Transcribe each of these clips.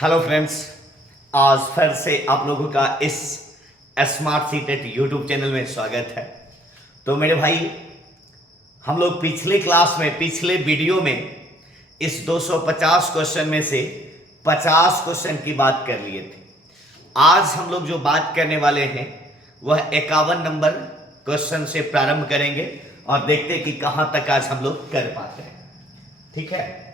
Hello friends, आज फिर से आप लोगों का इस स्मार्ट सीटेट यूट्यूब चैनल में स्वागत है। तो मेरे भाई, हम लोग पिछले क्लास में पिछले वीडियो में इस 250 क्वेश्चन में से 50 क्वेश्चन की बात कर लिए थे। आज हम लोग जो बात करने वाले हैं वह 51 नंबर क्वेश्चन से प्रारंभ करेंगे और देखते हैं कि कहां तक आज हम लोग कर पाते हैं। ठीक है,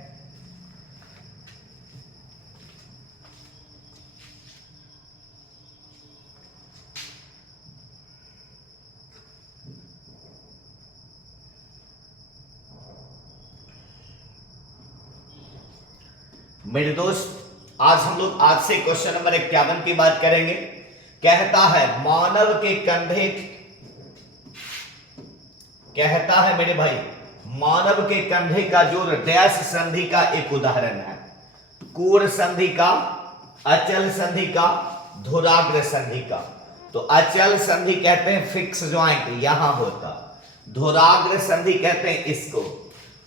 मेरे दोस्त, आज हम लोग आज से क्वेश्चन नंबर 51 की बात करेंगे। कहता है मानव के कंधे, कहता है मेरे भाई, मानव के कंधे का जोर डैश संधि का एक उदाहरण है। कोर संधि का, अचल संधि का, धुराग्र संधि का। तो अचल संधि कहते हैं फिक्स ज्वाइंट, यहां होता। धुराग्र संधि कहते हैं इसको।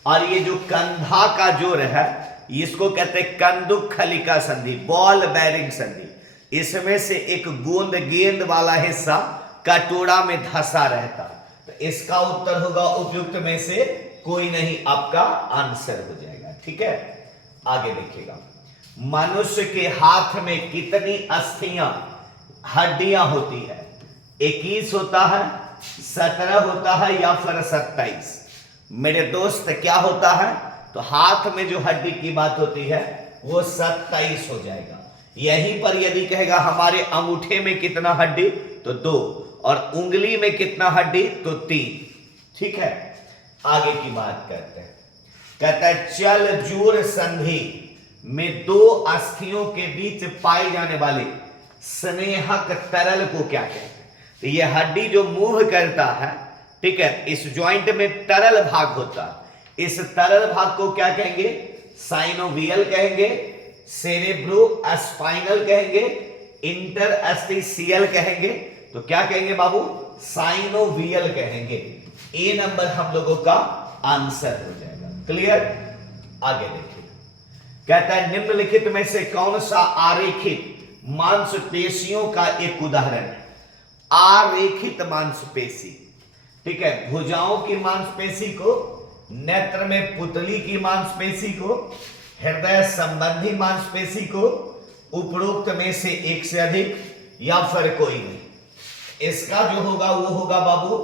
और ये जो कंधा का जोर है इसको कहते हैं कंदुक खलिका संधि, बॉल बेरिंग संधि। इसमें से एक गेंद वाला हिस्सा कटोरा में धंसा रहता। तो इसका उत्तर होगा उपयुक्त में से कोई नहीं, आपका आंसर हो जाएगा। ठीक है, आगे देखिएगा। मनुष्य के हाथ में कितनी अस्थियां, हड्डियां होती है? 21 होता है, 17 होता है या फिर 27? मेरे दोस्त, क्या होता है? तो हाथ में जो हड्डी की बात होती है वो 27 हो जाएगा। यहीं पर यदि कहेगा हमारे अंगूठे में कितना हड्डी, तो 2, और उंगली में कितना हड्डी, तो 3। ठीक है, आगे की बात करते हैं। कहता है चल जोर संधि में दो अस्थियों के बीच पाए जाने वाले स्नेहक तरल को क्या कहते हैं? तो ये हड्डी जो मूव करता है, ठीक है, इस ज्वाइंट में तरल भाग होता है। इस तरल भाग को क्या कहेंगे? साइनोवियल कहेंगे, सेरेब्रो स्पाइनल कहेंगे, इंटरस्टिशियल कहेंगे। तो क्या कहेंगे बाबू? साइनोवियल कहेंगे। ए नंबर हम लोगों का आंसर हो जाएगा। क्लियर? आगे देखिए, कहता है निम्नलिखित में से कौन सा आरेखित मांसपेशियों का एक उदाहरण है? आरेखित मांसपेशी, ठीक है, भुजाओं की मांसपेशी को, नेत्र में पुतली की मांसपेशी को, हृदय संबंधी मांसपेशी को, उपरोक्त में से एक से अधिक या फिर कोई नहीं। इसका जो होगा वो होगा बाबू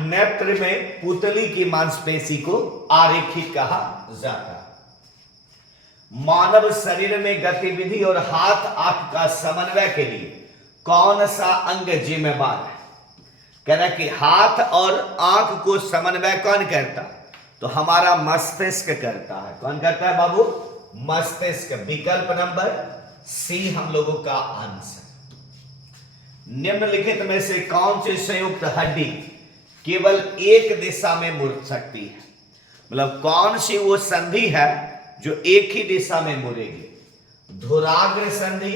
नेत्र में पुतली की मांसपेशी को आरेखित कहा जाता है। मानव शरीर में गतिविधि और हाथ आंख का समन्वय के लिए कौन सा अंग जिम्मेवार है? कह रहा कि हाथ और आंख को समन्वय कौन करता? तो हमारा मस्तिष्क करता है। कौन करता है बाबू? मस्तिष्क। विकल्प नंबर सी हम लोगों का आंसर। निम्नलिखित में से कौन सी संयुक्त हड्डी केवल एक दिशा में मुड़ सकती है? मतलब कौन सी वो संधि है जो एक ही दिशा में मुड़ेगी? धुराग्र संधि,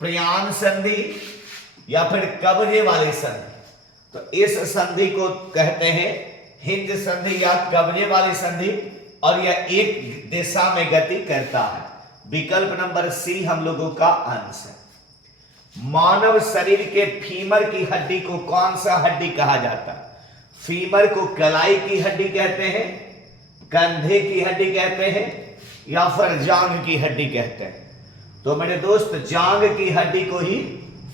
प्रियान संधि या फिर कब्जे वाली संधि? तो इस संधि को कहते हैं हिंज संधि या कब्जे वाली संधि, और यह एक दिशा में गति करता है। विकल्प नंबर सी हम लोगों का आंसर। मानव शरीर के फीमर की हड्डी को कौन सा हड्डी कहा जाता है? फीमर को कलाई की हड्डी कहते हैं, कंधे की हड्डी कहते हैं या फिर जांग की हड्डी कहते हैं? तो मेरे दोस्त, जांग की हड्डी को ही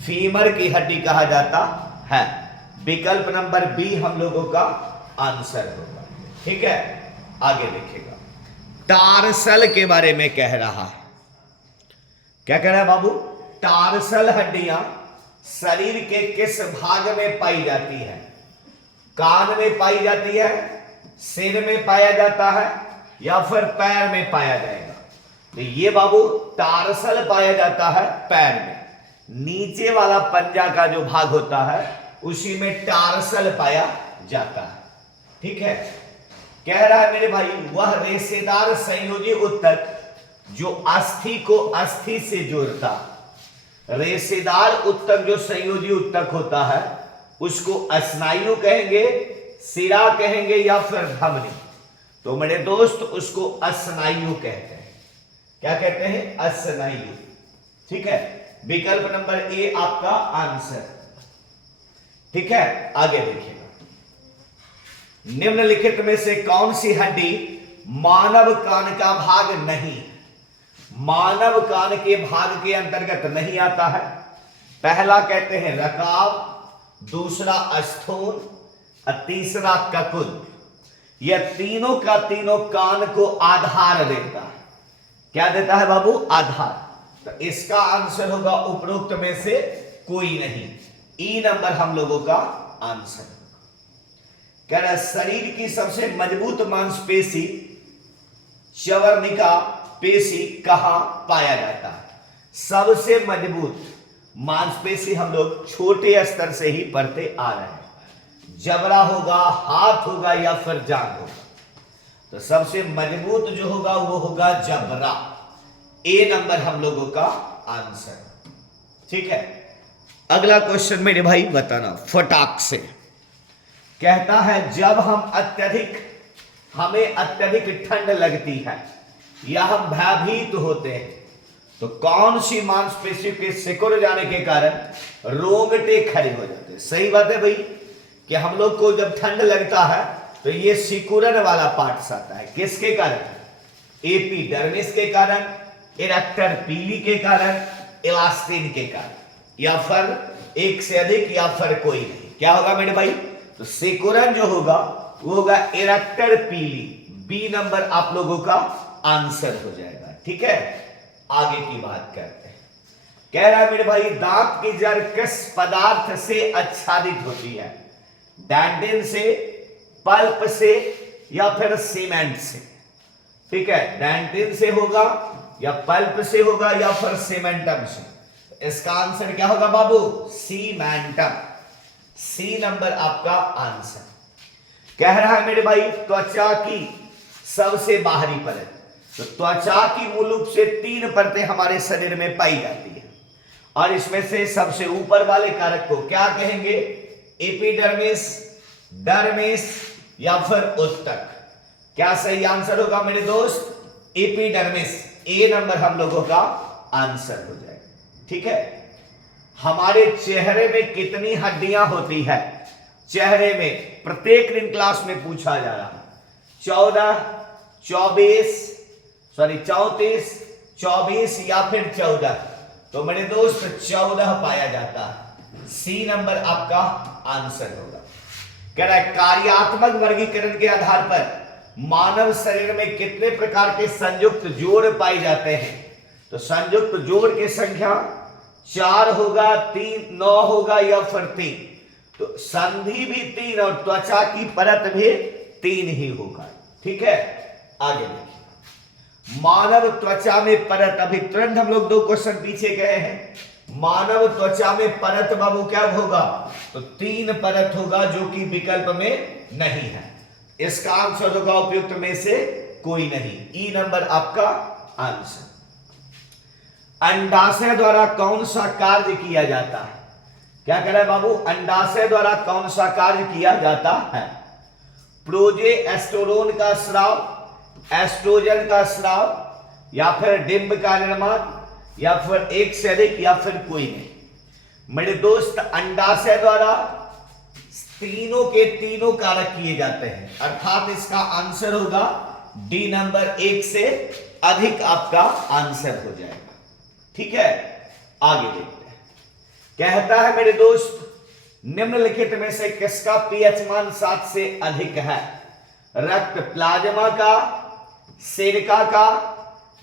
फीमर की हड्डी कहा जाता है। विकल्प नंबर बी हम लोगों का आंसर होगा। ठीक है, आगे देखिएगा। टार्सल के बारे में कह रहा है। क्या कह रहा है बाबू? टार्सल हड्डियां शरीर के किस भाग में पाई जाती है? कान में पाई जाती है, सिर में पाया जाता है या फिर पैर में पाया जाएगा? तो ये बाबू टार्सल पाया जाता है पैर में। नीचे वाला पंजा का जो भाग होता है उसी में टार्सल पाया जाता है। ठीक है, कह रहा है मेरे भाई, वह रेशेदार संयोजी उत्तक जो अस्थि को अस्थि से जोड़ता। रेशेदार उत्तक जो संयोजी उत्तक होता है उसको स्नायु कहेंगे, सिरा कहेंगे या फिर धमनी? तो मेरे दोस्त, उसको स्नायु कहते हैं। क्या कहते हैं, अस्नायु। ठीक है, विकल्प नंबर ए आपका आंसर। ठीक है, आगे देखिएगा, निम्नलिखित में से कौन सी हड्डी मानव कान का भाग नहीं, मानव कान के भाग के अंतर्गत नहीं आता है। पहला कहते हैं रकाब, दूसरा स्थूल और तीसरा ककुल। यह तीनों का तीनों कान को आधार देता है। क्या देता है बाबू, आधार। तो इसका आंसर होगा उपरोक्त में से कोई नहीं, ई नंबर हम लोगों का आंसर होगा। कह रहा शरीर की सबसे मजबूत मांसपेशी चवर्णिका पेशी कहां पाया जाता है। सबसे मजबूत मांसपेशी हम लोग छोटे स्तर से ही पढ़ते आ रहे हैं। जबड़ा होगा, हाथ होगा या फिर जांघ होगा। तो सबसे मजबूत जो होगा वो होगा जबड़ा। ए नंबर हम लोगों का आंसर। ठीक है, अगला क्वेश्चन मेरे भाई बताना फटाक से। कहता है जब हमें अत्यधिक ठंड लगती है या हम भयभीत होते हैं तो कौन सी मांसपेशियों के सिकुड़ जाने के कारण रोंगटे खड़े हो जाते हैं। सही बात है भाई कि हम लोग को जब ठंड लगता है तो ये सिकुड़न वाला पार्ट आता है। किसके कारण, एपिडर्मिस के कारण, इरेक्टर पीली के कारण, इलास्टिन के कारण, या फिर एक से अधिक या फिर कोई नहीं। क्या होगा मेरे भाई, तो सिकुड़न जो होगा वो होगा इरेक्टर पीली। बी नंबर आप लोगों का आंसर हो जाएगा। ठीक है, आगे की बात करते हैं। कह रहा है मेरे भाई दांत की जड़ किस पदार्थ से आच्छादित होती है, डैंटिन से, पल्प से या फिर सीमेंट से। ठीक है, डैंटिन से होगा या पल्प से होगा या फिर सीमेंटम से। इसका आंसर क्या होगा बाबू, सीमेंटम। सी नंबर आपका आंसर। कह रहा है मेरे भाई त्वचा की सबसे बाहरी परत। तो त्वचा की मूल रूप से 3 परतें हमारे शरीर में पाई जाती है और इसमें से सबसे ऊपर वाले कारक को क्या कहेंगे, एपिडर्मिस, डर्मिस या फिर उत्तक। क्या सही आंसर होगा मेरे दोस्त, एपिडर्मिस। ए नंबर हम लोगों का आंसर हो जाएगा। ठीक है, हमारे चेहरे में कितनी हड्डियां होती है, चेहरे में प्रत्येक दिन क्लास में पूछा जा रहा है। 34, 24 या फिर 14। तो मेरे दोस्त 14 पाया जाता है। सी नंबर आपका आंसर होगा। कह रहा है कार्यात्मक वर्गीकरण के आधार पर मानव शरीर में कितने प्रकार के संयुक्त जोड़ पाए जाते हैं। तो संयुक्त जोड़ की संख्या 4 होगा, 3, 9 होगा या फिर 3। तो संधि भी 3 और त्वचा की परत भी 3 ही होगा। ठीक है, आगे देखिए मानव त्वचा में परत। अभी तुरंत हम लोग 2 क्वेश्चन पीछे गए हैं। मानव त्वचा में परत बाबू क्या होगा, तो 3 परत होगा जो कि विकल्प में नहीं है। इसका आंसर होगा उपयुक्त में से कोई नहीं, ई नंबर आपका आंसर। अंडाशय द्वारा कौन सा कार्य किया जाता है। क्या कह रहा है बाबू, अंडाशय द्वारा कौन सा कार्य किया जाता है। प्रोजेस्टेरोन का स्राव, एस्ट्रोजन का स्राव या फिर डिंब का निर्माण या फिर एक से अधिक या फिर कोई नहीं। मेरे दोस्त अंडाशय द्वारा तीनों के तीनों कारक किए जाते हैं, अर्थात इसका आंसर होगा डी नंबर, एक से अधिक आपका आंसर हो जाएगा। ठीक है, आगे देखते हैं। कहता है मेरे दोस्त निम्नलिखित में से किसका पीएच मान 7 से अधिक है। रक्त प्लाज्मा का, सिरका का,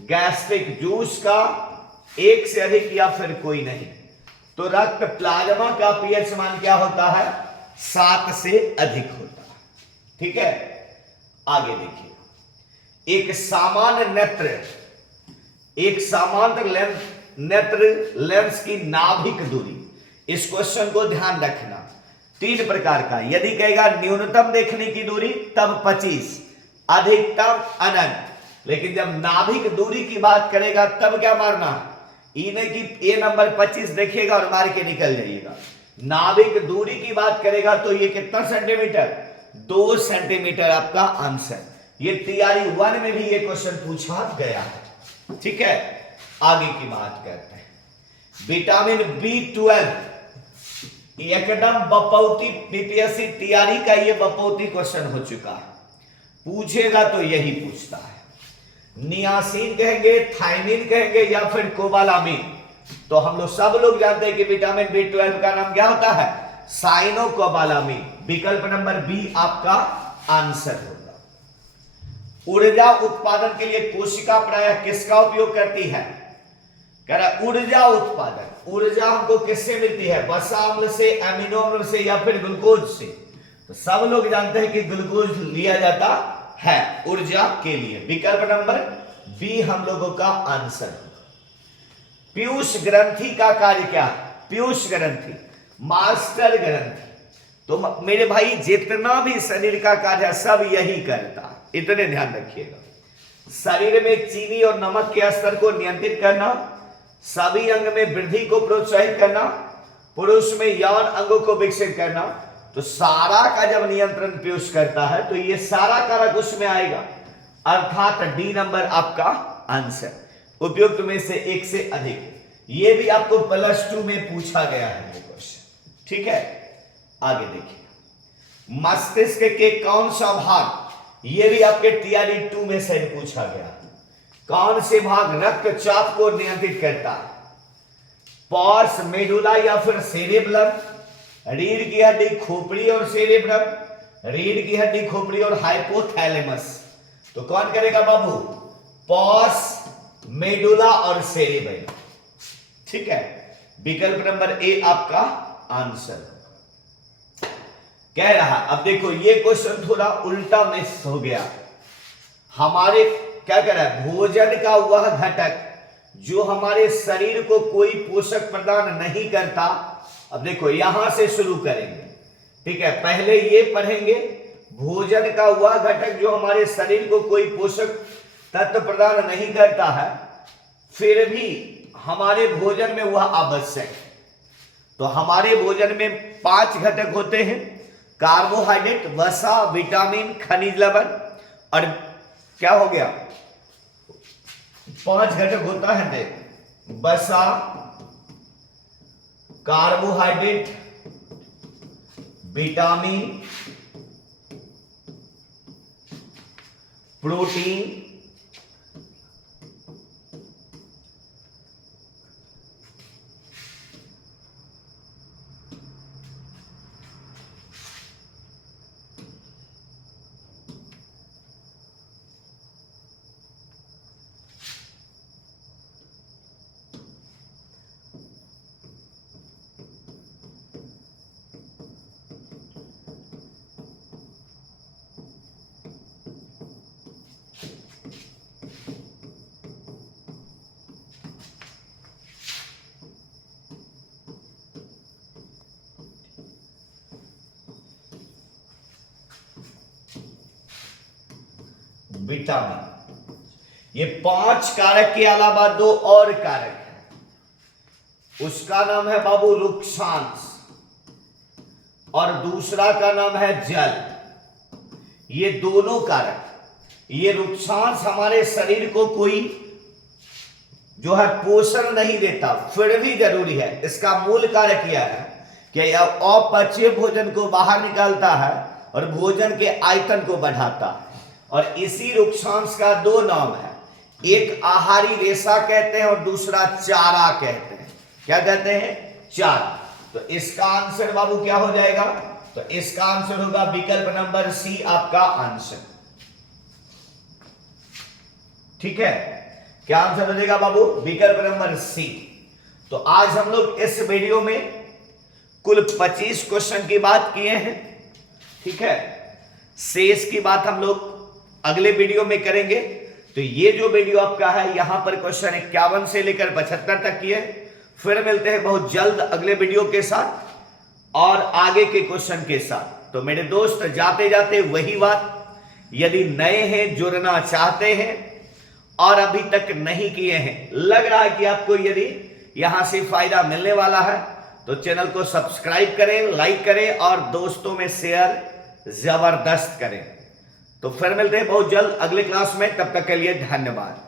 गैस्ट्रिक जूस का, एक से अधिक या फिर कोई नहीं। तो रक्त प्लाज्मा का पीएच मान क्या होता है, 7 से अधिक होता है। ठीक है, आगे देखिए। एक सामान्य नेत्र लेंस की नाभिक दूरी, इस क्वेश्चन को ध्यान रखना। 3 प्रकार का, यदि कहेगा न्यूनतम देखने की दूरी तब 25, अधिकतम अनंत। लेकिन जब नाभिक दूरी की बात करेगा तब क्या मारना, ए नंबर 25 देखिएगा और मार के निकल जाइएगा। नाभिक दूरी की बात करेगा तो ये कितना सेंटीमीटर, 2 सेंटीमीटर आपका आंसर। ये तैयारी 1 में भी ये क्वेश्चन पूछा गया है। ठीक है, आगे की बात करते हैं। विटामिन B12 एकदम बपौती बीपीएससी तैयारी का ये बपौती क्वेश्चन हो चुका है, पूछेगा तो यही पूछता है। नियासिन कहेंगे, थायमिन कहेंगे या फिर कोबालामिन। तो हम लोग सब लोग जानते हैं कि विटामिन B12 का नाम क्या होता है, साइनोकोबालामिन। विकल्प नंबर बी आपका आंसर होगा। ऊर्जा उत्पादन के लिए कोशिका प्रायः किसका उपयोग करती है, कह रहा ऊर्जा उत्पादन। ऊर्जा हमको किससे मिलती है, वसा अम्ल से, एमिनो अम्ल से या फिर ग्लूकोज से। तो सब लोग जानते हैं कि ग्लूकोज लिया जाता है ऊर्जा के लिए। विकल्प नंबर बी हम लोगों का आंसर होगा। पीयूष ग्रंथि का कार्य क्या है, पीयूष ग्रंथि मास्टर ग्रंथि। तो मेरे भाई जितना भी शरीर का कार्य है सब यही करता है, इतने ध्यान रखिएगा। शरीर में चीनी और नमक के स्तर को नियंत्रित करना, सभी अंग में वृद्धि को प्रोत्साहित करना, पुरुष में यौन अंगों को विकसित करना। तो सारा का जब नियंत्रण पीयूष करता है तो ये सारा कारक उसमें आएगा, अर्थात डी नंबर आपका आंसर। उपयुक्त में से एक से अधिक, ये भी आपको +2 में पूछा गया है ये क्वेश्चन। ठीक है, आगे देखिए। मस्तिष्क के कौन सा भाग, ये भी आपके टीआरई 2 में से पूछा गया, कौन से भाग रक्तचाप को नियंत्रित करता है, पॉर्स, मेडुला या फिर सेरेब्रम, रीढ़ की हड्डी, खोपड़ी और सेरेब्रम, रीढ़ की हड्डी, खोपड़ी और हाइपोथैलेमस। तो कौन करेगा बाबू, पॉर्स, मेडुला और सेरेब्रम। ठीक है, विकल्प नंबर ए आपका आंसर कह रहा। अब देखो ये क्वेश्चन थोड़ा उल्टा मिस हो गया। हमारे क्या कह रहा है, भोजन का वह घटक जो हमारे शरीर को कोई पोषक प्रदान नहीं करता। अब देखो यहां से शुरू करेंगे, ठीक है। पहले ये पढ़ेंगे, भोजन का वह घटक जो हमारे शरीर को कोई पोषक तत्व प्रदान नहीं करता है, फिर भी हमारे भोजन में वह आवश्यक। तो हमारे भोजन में 5 घटक होते हैं, कार्बोहाइड्रेट, वसा, विटामिन, खनिज लवण और क्या हो गया, 5 घटक होता है। देख, वसा, कार्बोहाइड्रेट, विटामिन, प्रोटीन, विटामिन। ये 5 कारक के अलावा 2 और कारक है। उसका नाम है बाबू रुक्षांश और दूसरा का नाम है जल। ये दोनों कारक, ये रुक्षांश हमारे शरीर को कोई जो है पोषण नहीं देता, फिर भी जरूरी है। इसका मूल कार्य क्या है कि अपचय भोजन को बाहर निकालता है और भोजन के आयतन को बढ़ाता है। और इसी रुक्षांश का 2 नाम है, एक आहारी रेशा कहते हैं और दूसरा चारा कहते हैं। क्या कहते हैं, चारा। तो इसका आंसर बाबू क्या हो जाएगा, तो इसका आंसर होगा विकल्प नंबर सी आपका आंसर। ठीक है, क्या आंसर हो जाएगा बाबू, विकल्प नंबर सी। तो आज हम लोग इस वीडियो में कुल 25 क्वेश्चन की बात किए हैं। ठीक है, शेष की बात हम लोग अगले वीडियो में करेंगे। तो ये जो वीडियो आपका है, यहां पर क्वेश्चन 51 से लेकर 75 तक की है। फिर मिलते हैं बहुत जल्द अगले वीडियो के साथ और आगे के क्वेश्चन के साथ। तो मेरे दोस्त, जाते जाते वही बात, यदि नए हैं, जुड़ना चाहते हैं और अभी तक नहीं किए हैं, लग रहा है कि आपको यदि यहां से फायदा मिलने वाला है, तो चैनल को सब्सक्राइब करें, लाइक करें और दोस्तों में शेयर जबरदस्त करें। तो फिर मिलते हैं बहुत जल्द अगले क्लास में, तब तक के लिए धन्यवाद।